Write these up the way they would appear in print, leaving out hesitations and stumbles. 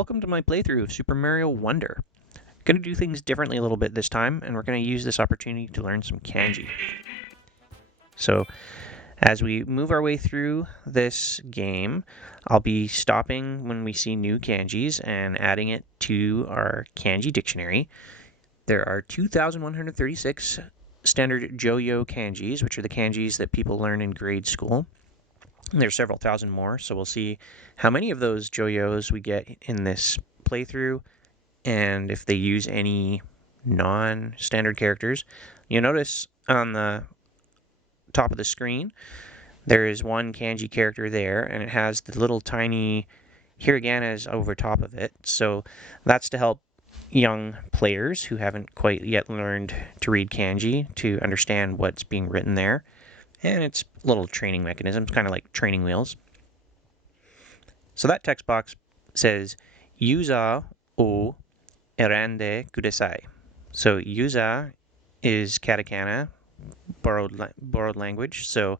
Welcome to my playthrough of Super Mario Wonder. I'm going to do things differently a little bit this time, and we're going to use this opportunity to learn some kanji. So, as we move our way through this game, I'll be stopping when we see new kanjis and adding it to our kanji dictionary. There are 2,136 standard Joyo kanjis, which are the kanjis that people learn in grade school. There's several thousand more, so we'll see how many of those Joyos we get in this playthrough, and if they use any non-standard characters. You'll notice on the top of the screen, there is one kanji character there, and it has the little tiny hiraganas over top of it, so that's to help young players who haven't quite yet learned to read kanji to understand what's being written there. And it's little training mechanisms, kind of like training wheels. So that text box says, Yuza o erande kudasai. So yuza is katakana, borrowed language, so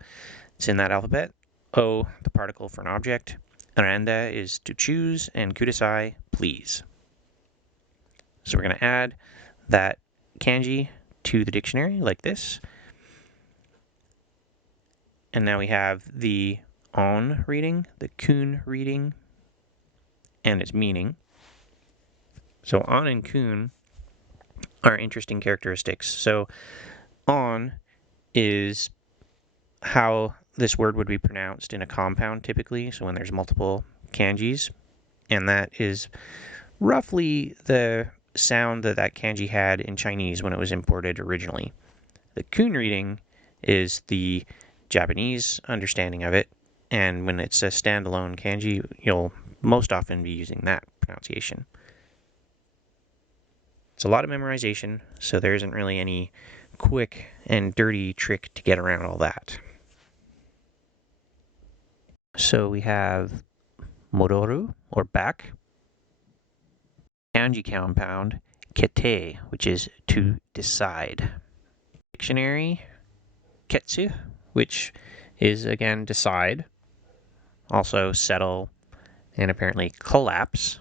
it's in that alphabet. O, the particle for an object. Erande is to choose, and kudasai, please. So we're going to add that kanji to the dictionary like this. And now we have the on reading, the kun reading, and its meaning. So on and kun are interesting characteristics. So on is how this word would be pronounced in a compound typically, so when there's multiple kanjis, and that is roughly the sound that that kanji had in Chinese when it was imported originally. The kun reading is the Japanese understanding of it, and when it's a standalone kanji, you'll most often be using that pronunciation. It's a lot of memorization, so there isn't really any quick and dirty trick to get around all that. So we have modoru, or back, kanji compound, kete, which is to decide. Dictionary, ketsu, which is, again, decide, also settle, and apparently collapse.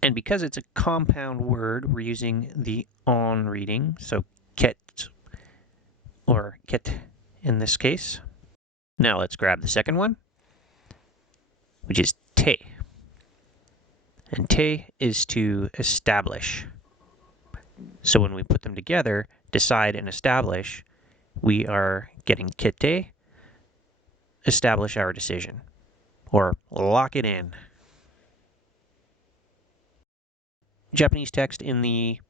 And because it's a compound word, we're using the on reading, so ket, or ket in this case. Now let's grab the second one, which is te. And te is to establish. So when we put them together, decide and establish, we are getting kete, establish our decision, or lock it in. Japanese text in the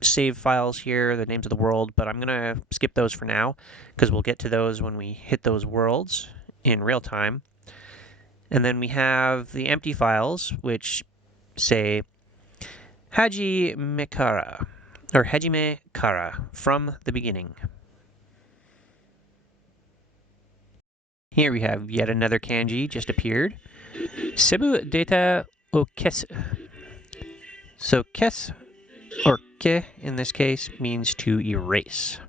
save files here, the names of the world, but I'm going to skip those for now because we'll get to those when we hit those worlds in real time. And then we have the empty files, which say Hajime Kara, or Hajime Kara, from the beginning. Here we have yet another kanji just appeared. Sebu deta o kesu. So kes, or ke in this case, means to erase.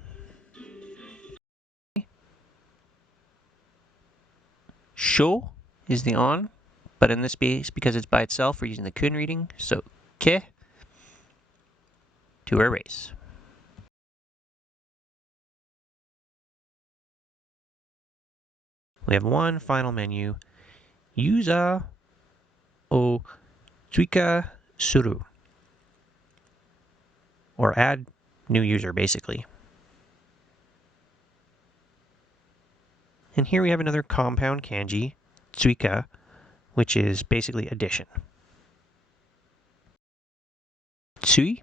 Sho is the on, but in this case, because it's by itself, we're using the kun reading, so ke, to erase. We have one final menu, Yuza o tsuika suru, or add new user, basically. And here we have another compound kanji, tsuika, which is basically addition. Tsui,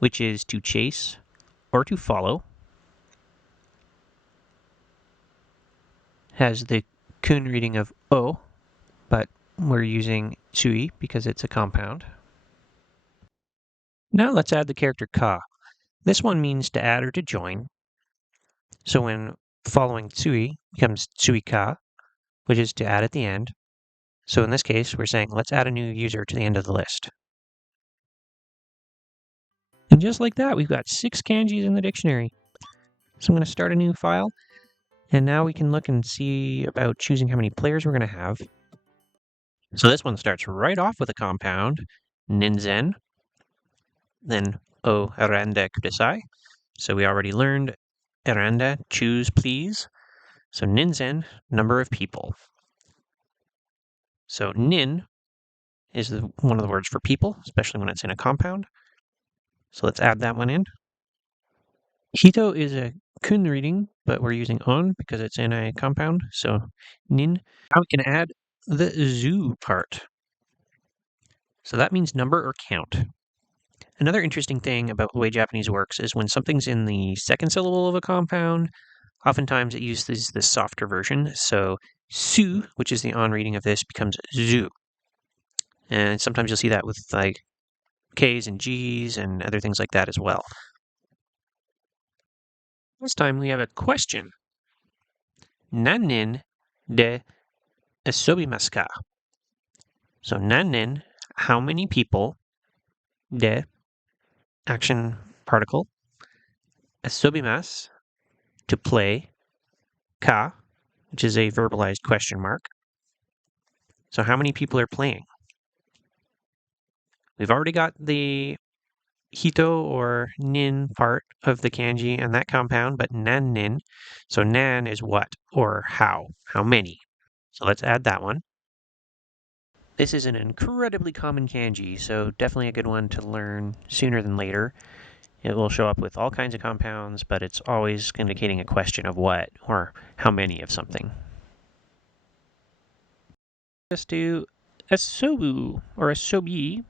which is to chase or to follow, has the kun reading of o, but we're using tsui because it's a compound. Now let's add the character ka. This one means to add or to join. So when following tsui becomes tsui ka, which is to add at the end. So in this case, we're saying let's add a new user to the end of the list. And just like that, we've got 6 kanjis in the dictionary. So I'm going to start a new file, and now we can look and see about choosing how many players we're going to have. So this one starts right off with a compound, ninzen, then o randa kudasai. So we already learned randa, choose please. So ninzen, number of people. So nin is one of the words for people, especially when it's in a compound. So let's add that one in. Hito is a kun reading, but we're using on because it's in a compound. So nin. Now we can add the zu part. So that means number or count. Another interesting thing about the way Japanese works is when something's in the second syllable of a compound, oftentimes it uses this softer version. So su, which is the on reading of this, becomes zu. And sometimes you'll see that with like K's and G's and other things like that as well. This time we have a question. Nanin de asobimasu ka? So nanin, how many people, de, action particle, asobimasu, to play, ka, which is a verbalized question mark. So how many people are playing? We've already got the hito or nin part of the kanji and that compound, but nan nin. So nan is what or how many. So let's add that one. This is an incredibly common kanji, so definitely a good one to learn sooner than later. It will show up with all kinds of compounds, but it's always indicating a question of what or how many of something. Let's do asobu or asobimasu,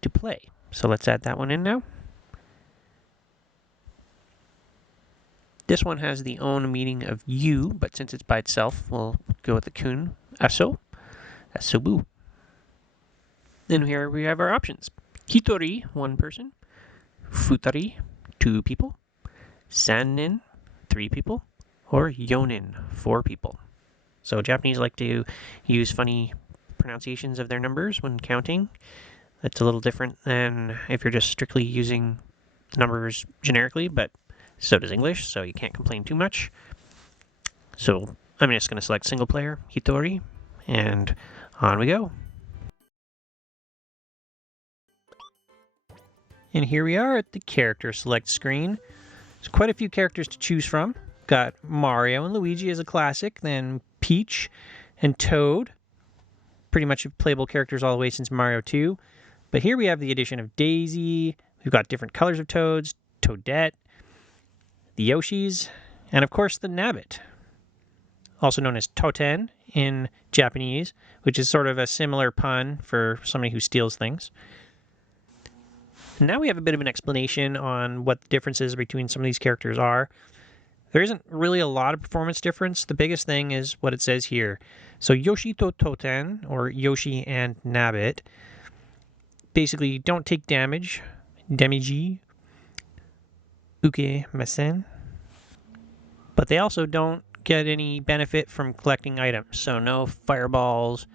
to play. So let's add that one in now. This one has the own meaning of you, but since it's by itself, we'll go with the kun, asobu. Then here we have our options. Hitori, one person. Futari, two people. Sannin, three people. Or yonin, four people. So Japanese like to use funny pronunciations of their numbers when counting. That's a little different than if you're just strictly using numbers generically, but so does English, so you can't complain too much. So I'm just going to select single player, Hitori, and on we go. And here we are at the character select screen. There's quite a few characters to choose from. Got Mario and Luigi as a classic, then Peach and Toad. Pretty much playable characters all the way since Mario 2. But here we have the addition of Daisy. We've got different colors of Toads, Toadette, the Yoshis, and of course the Nabbit, also known as Toten in Japanese, which is sort of a similar pun for somebody who steals things. And now we have a bit of an explanation on what the differences between some of these characters are. There isn't really a lot of performance difference. The biggest thing is what it says here. So Yoshi to Toten, or Yoshi and Nabbit, basically don't take damage, Demiji, Uke Masen, but they also don't get any benefit from collecting items. So no fireballs,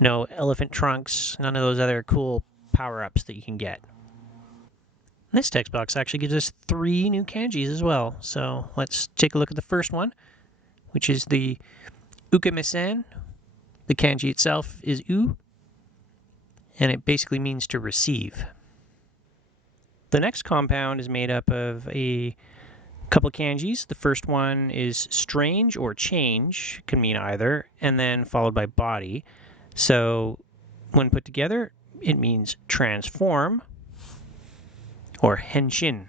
no elephant trunks, none of those other cool power-ups that you can get. This text box actually gives us 3 new kanjis as well. So let's take a look at the first one, which is the ukemesen. The kanji itself is u, and it basically means to receive. The next compound is made up of a couple kanjis. The first one is strange or change, can mean either, and then followed by body. So when put together, it means transform or henshin.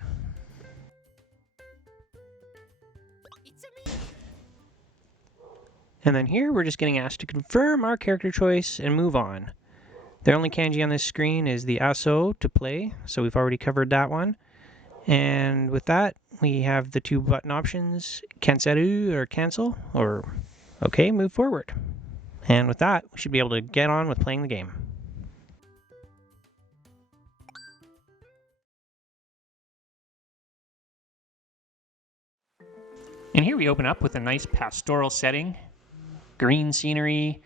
And then here we're just getting asked to confirm our character choice and move on. The only kanji on this screen is the aso, to play, so we've already covered that one. And with that, we have the 2 button options, canceru or cancel, or okay, move forward. And with that, we should be able to get on with playing the game. And here we open up with a nice pastoral setting, green scenery,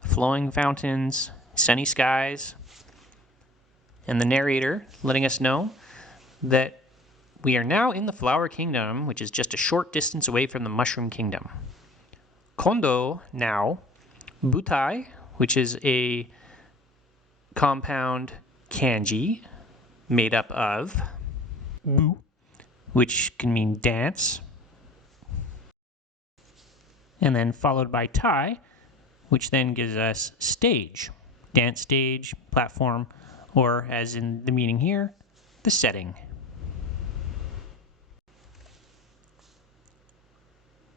flowing fountains, sunny skies, and the narrator letting us know that we are now in the Flower Kingdom, which is just a short distance away from the Mushroom Kingdom. Kondo, now, Butai, which is a compound kanji made up of bu, which can mean dance, and then followed by tai, which then gives us stage, dance stage, platform, or as in the meaning here, the setting.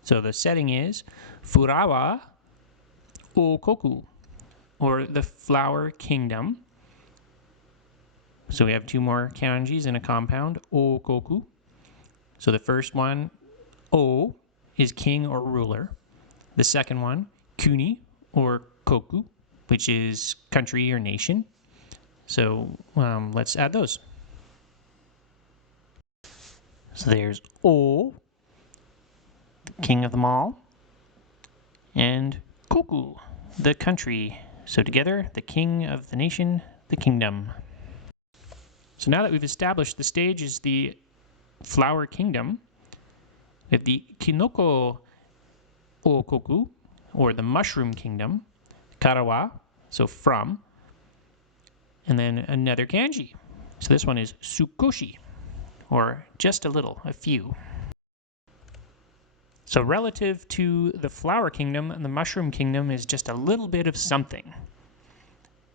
So the setting is Furawa Okoku, or the Flower Kingdom. So we have two more kanjis in a compound, Okoku. So the first one, O, is king or ruler. The second one, Kuni, or Koku, which is country or nation. So let's add those. So there's O, the king of them all, and Koku, the country. So together, the king of the nation, the kingdom. So now that we've established the stage is the flower kingdom, we have the Kinoko Okoku, or the mushroom kingdom, Karawa, so from, and then another kanji. So this one is Sukoshi, or just a little, a few. So relative to the flower kingdom, the mushroom kingdom is just a little bit of something.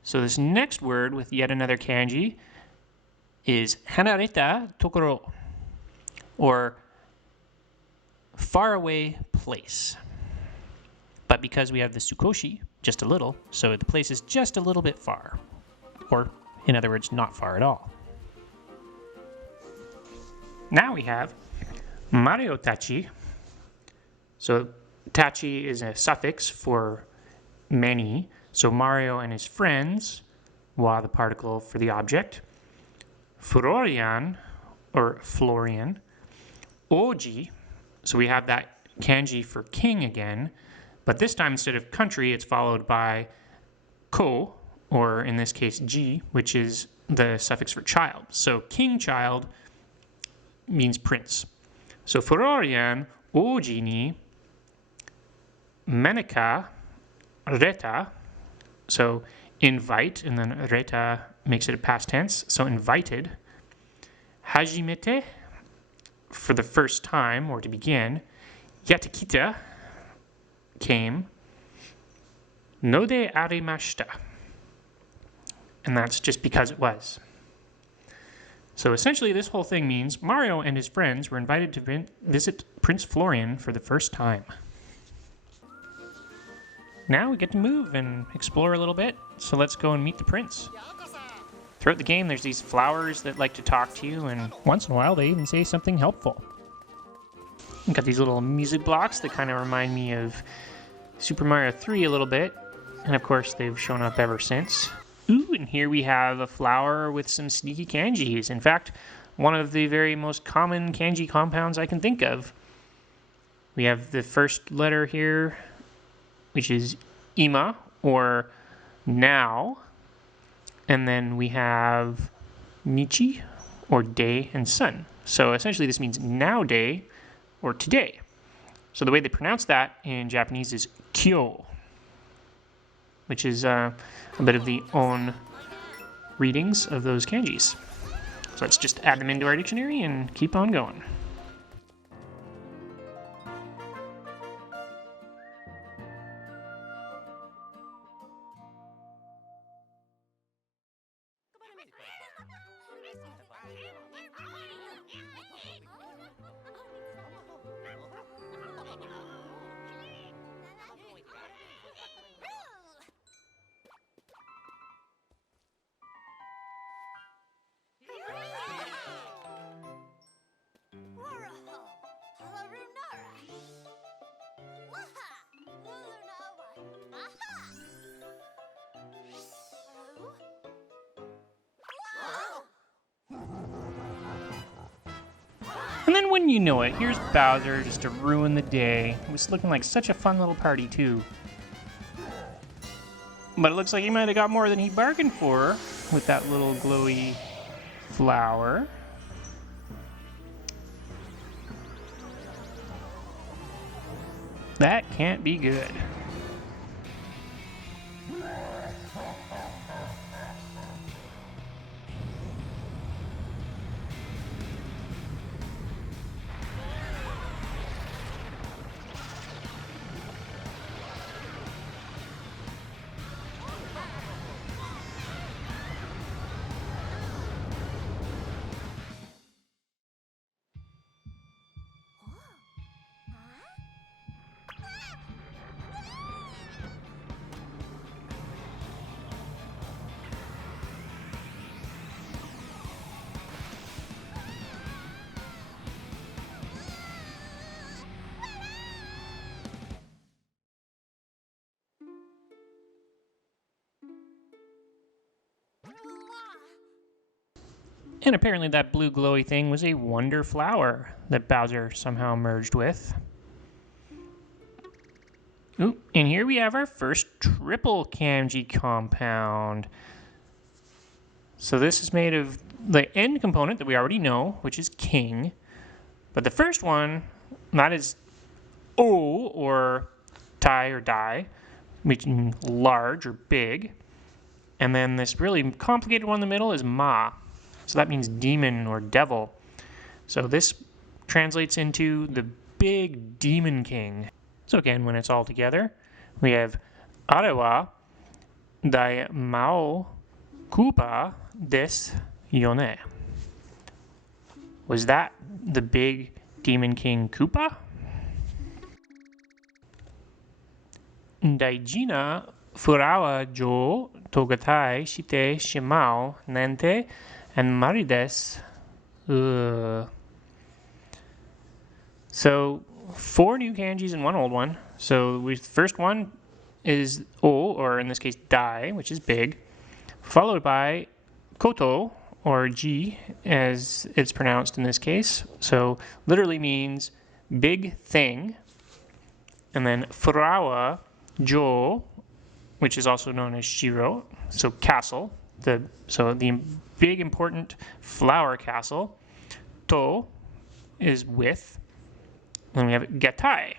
So this next word with yet another kanji is Hanareta Tokoro, or faraway place. But because we have the Sukoshi, just a little, so the place is just a little bit far. Or, in other words, not far at all. Now we have Mario Tachi. So tachi is a suffix for many. So Mario and his friends, wa the particle for the object. Florian, or Florian. Oji, so we have that kanji for king again, but this time instead of country, it's followed by ko, or in this case ji, which is the suffix for child. So king child means prince. So Florian Oji ni Menaka Reta, so invite, and then Reta makes it a past tense, so invited. Hajimete, for the first time, or to begin. Yatakita, came. Node arimashita, and that's just because it was. So essentially this whole thing means Mario and his friends were invited to visit Prince Florian for the first time. Now we get to move and explore a little bit, so let's go and meet the prince. Throughout the game, there's these flowers that like to talk to you, and once in a while they even say something helpful. We've got these little music blocks that kind of remind me of Super Mario 3 a little bit, and of course they've shown up ever since. Ooh, and here we have a flower with some sneaky kanjis. In fact, one of the very most common kanji compounds I can think of. We have the first letter here, which is ima, or now. And then we have nichi, or day and sun. So essentially this means now day, or today. So the way they pronounce that in Japanese is kyo, which is a bit of the own readings of those kanjis. So let's just add them into our dictionary and keep on going. And then wouldn't you know it, here's Bowser just to ruin the day. It was looking like such a fun little party too. But it looks like he might have got more than he bargained for with that little glowy flower. That can't be good. And apparently that blue glowy thing was a wonder flower that Bowser somehow merged with. Ooh, and here we have our first triple Kanji compound. So this is made of the end component that we already know, which is king. But the first one, that is O, or tai or dai, meaning large or big. And then this really complicated one in the middle is ma. So that means demon or devil. So this translates into the big demon king. So again, when it's all together, we have Arewa dai Mao Koopa des Yone. Was that the big demon king Koopa? Daijina Furawa Jo Togatai Shite Shimao Nente and Marides. So 4 new kanjis and 1 old one. So the first one is O, or in this case Dai, which is big, followed by Koto, or Ji, as it's pronounced in this case. So literally means big thing. And then Furawa Jo, which is also known as Shiro, so castle. So the big important flower castle. To is with. And we have Gatai.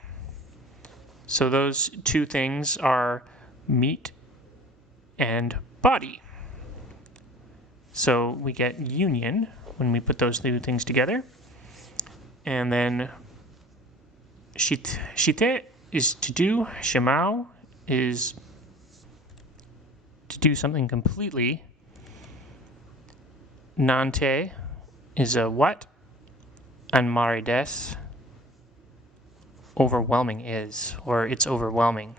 So those 2 things are meat and body. So we get union when we put those 2 things together. And then shite is to do, shimao is to do something completely, nante is a what, and marides, overwhelming is, or it's overwhelming.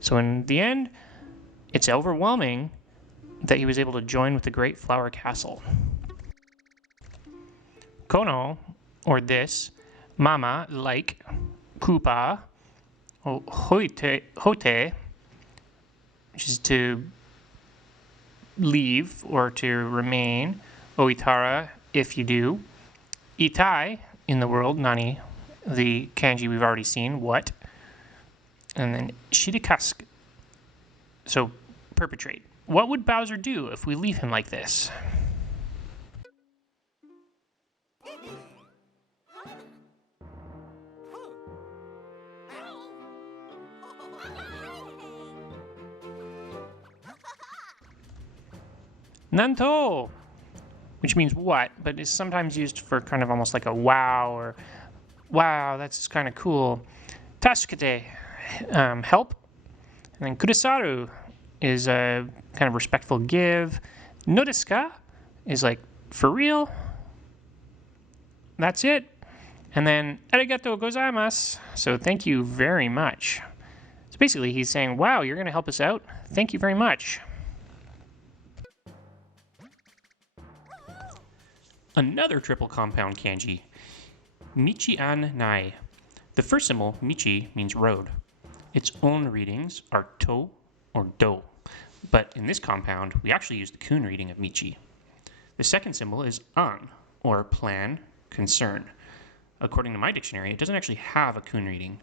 So in the end, it's overwhelming that he was able to join with the Great Flower Castle. Kono, or this, mama, like, Koopa, hote, which is to leave or to remain, oitara, if you do, itai, in the world, nani, the kanji we've already seen, what, and then shirikask, so perpetrate. What would Bowser do if we leave him like this? Nanto, which means what, but is sometimes used for kind of almost like a wow, or wow, that's kind of cool. Tasukete, help. And then kudasaru is a kind of respectful give. Nodeska is like, for real. That's it. And then arigatou gozaimasu, so thank you very much. So basically he's saying, wow, you're going to help us out? Thank you very much. Another triple compound kanji, Michi-an Nai. The first symbol, Michi, means road. Its own readings are to or do, but in this compound, we actually use the kun reading of Michi. The second symbol is an, or plan, concern. According to my dictionary, it doesn't actually have a kun reading.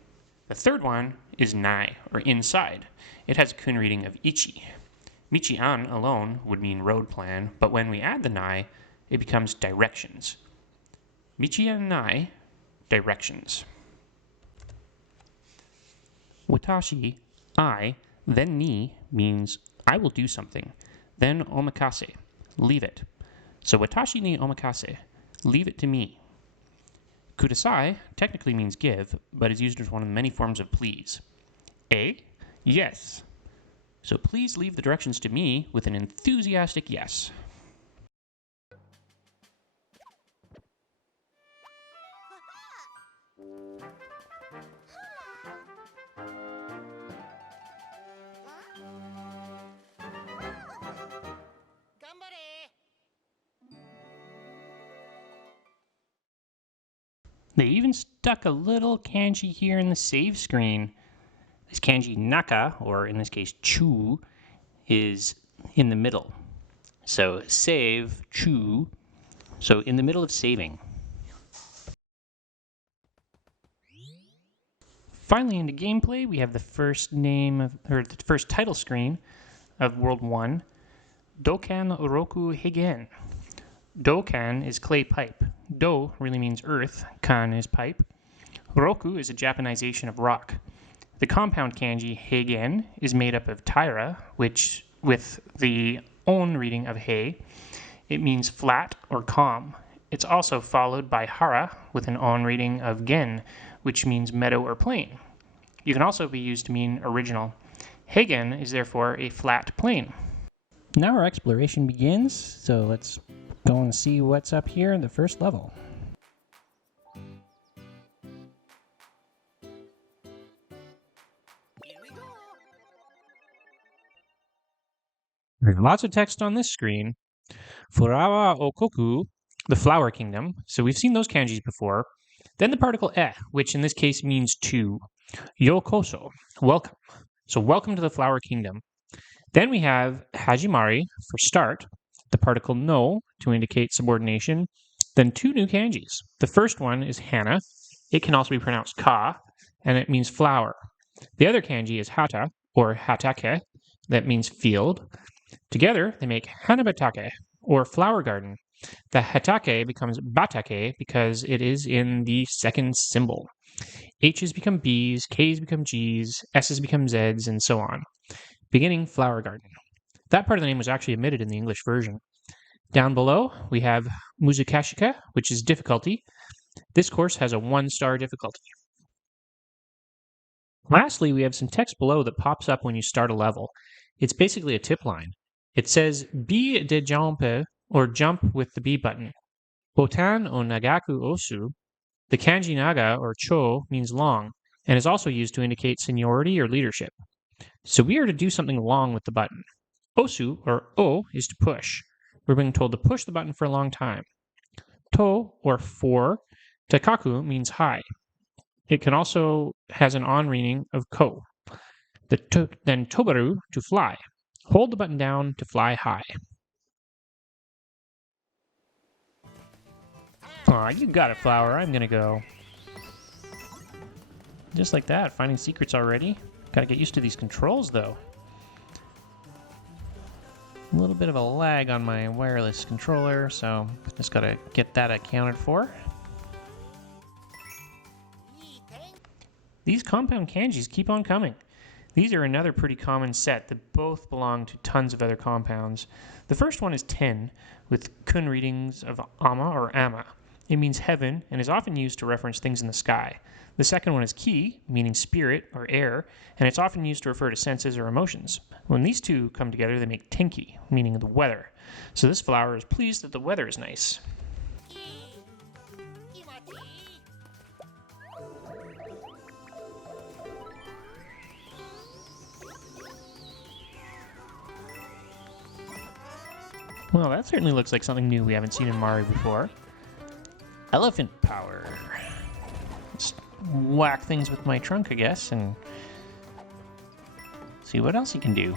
The third one is nai, or inside. It has a kun reading of ichi. Michi-an alone would mean road plan, but when we add the nai, it becomes directions. Michi-an nai, directions. Watashi, I, then ni means I will do something. Then omakase, leave it. So watashi ni omakase, leave it to me. Kudasai technically means give, but is used as one of the many forms of please. A, yes. So please leave the directions to me with an enthusiastic yes. They even stuck a little kanji here in the save screen. This kanji naka, or in this case chu, is in the middle. So save chu So in the middle of saving. Finally into gameplay, we have the first the first title screen of World 1, Dokan Roku Higen. Dokan is clay pipe. Do really means earth, kan is pipe. Roku is a Japanization of rock. The compound kanji Heigen is made up of taira, which, with the on reading of hei, it means flat or calm. It's also followed by hara, with an on reading of gen, which means meadow or plain. You can also be used to mean original. Heigen is therefore a flat plain. Now our exploration begins, so let's go and see what's up here in the first level. There's lots of text on this screen. Furawa Okoku, the flower kingdom. So we've seen those kanjis before. Then the particle e, which in this case means to. Yokoso, welcome. So welcome to the flower kingdom. Then we have hajimari for start, the particle no to indicate subordination. Then two new kanjis. The first one is hana. It can also be pronounced ka, and it means flower. The other kanji is hata, or hatake, that means field. Together, they make hanabatake, or flower garden. The hatake becomes batake because it is in the second symbol. H's become B's, K's become G's, S's become Z's, and so on. Beginning flower garden. That part of the name was actually omitted in the English version. Down below, we have Muzukashika, which is difficulty. This course has a 1-star difficulty. Lastly, we have some text below that pops up when you start a level. It's basically a tip line. It says, B de jumpe, or jump with the B button. Botan o nagaku osu. The kanji naga, or cho, means long, and is also used to indicate seniority or leadership. So we are to do something long with the button. Osu, or o, is to push. We're being told to push the button for a long time. To, or for, takaku means high. It can also has an on reading of ko. Then tobaru, to fly. Hold the button down to fly high. Aw, you got it, Flower. I'm gonna go. Just like that, finding secrets already. Gotta get used to these controls, though. A little bit of a lag on my wireless controller, so just gotta get that accounted for. These compound kanjis keep on coming. These are another pretty common set that both belong to tons of other compounds. The first one is ten, with kun readings of ama or ama. It means heaven and is often used to reference things in the sky. The second one is ki, meaning spirit or air, and it's often used to refer to senses or emotions. When these two come together, they make tenki, meaning the weather. So this flower is pleased that the weather is nice. Well, that certainly looks like something new we haven't seen in Mario before. Elephant power. Just whack things with my trunk, I guess, and see what else he can do.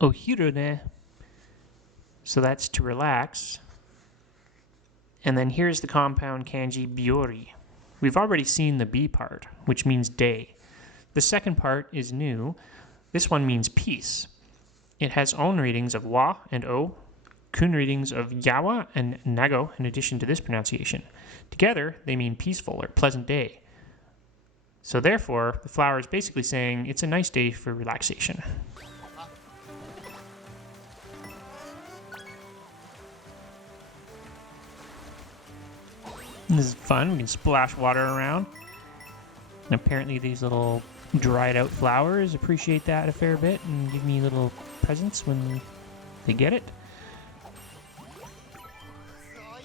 Ohirone. So that's to relax. And then here's the compound kanji biori. We've already seen the B part, which means day. The second part is new. This one means peace. It has own readings of wa and o, kun readings of yawa and nago in addition to this pronunciation. Together, they mean peaceful or pleasant day. So therefore, the flower is basically saying it's a nice day for relaxation. This is fun. We can splash water around. And apparently these little dried out flowers appreciate that a fair bit and give me little presents when they get it.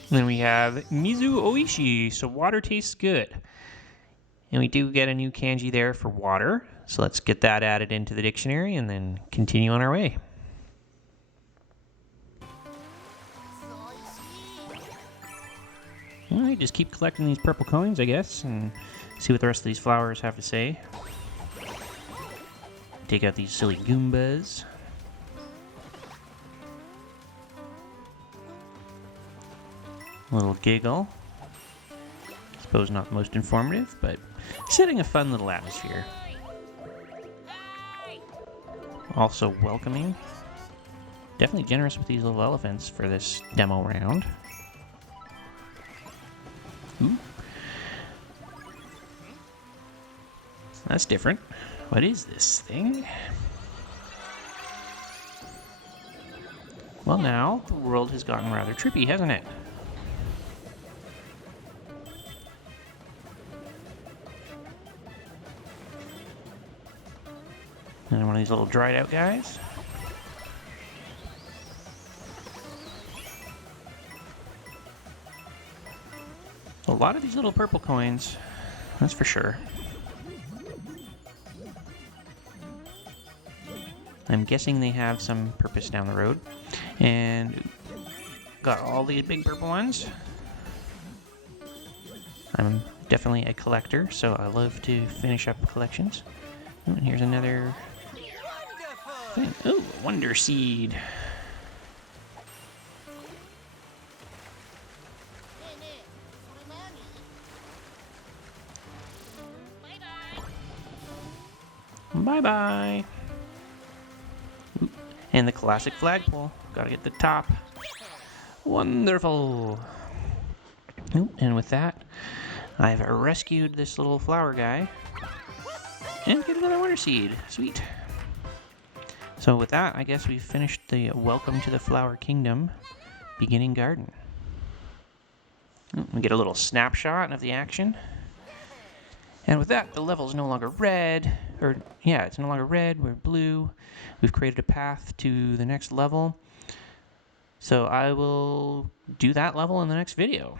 And then we have Mizu Oishi, so water tastes good. And we do get a new kanji there for water, so let's get that added into the dictionary and then continue on our way. Alright, just keep collecting these purple coins, I guess, and see what the rest of these flowers have to say. Take out these silly Goombas. A little giggle. Suppose not the most informative, but setting a fun little atmosphere. Also welcoming. Definitely generous with these little elephants for this demo round. Ooh. That's different. What is this thing? Well, now the world has gotten rather trippy, hasn't it? And one of these little dried out guys. A lot of these little purple coins, that's for sure. I'm guessing they have some purpose down the road. And got all these big purple ones. I'm definitely a collector, so I love to finish up collections. Oh, and here's another thing. Ooh, a Wonder Seed. Bye-bye. And the classic flagpole. Gotta get the top. Wonderful. Ooh, and with that, I've rescued this little flower guy. And get another Wonder Seed. Sweet. So with that, I guess we've finished the Welcome to the Flower Kingdom beginning garden. We get a little snapshot of the action. And with that, the level is no longer red, it's no longer red, we're blue. We've created a path to the next level. So I will do that level in the next video.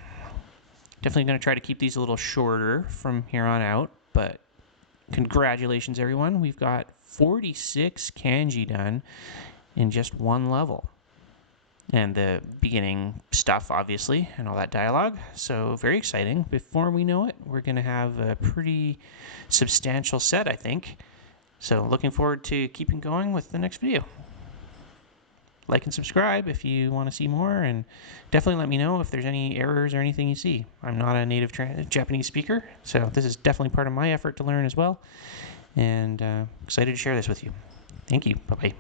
Definitely going to try to keep these a little shorter from here on out, but congratulations everyone. We've got 46 kanji done in just one level. And the beginning stuff, obviously, and all that dialogue. So very exciting. Before we know it, we're going to have a pretty substantial set, I think. So looking forward to keeping going with the next video. Like and subscribe if you want to see more, and definitely let me know if there's any errors or anything you see. I'm not a native Japanese speaker, so this is definitely part of my effort to learn as well. And excited to share this with you. Thank you. Bye-bye.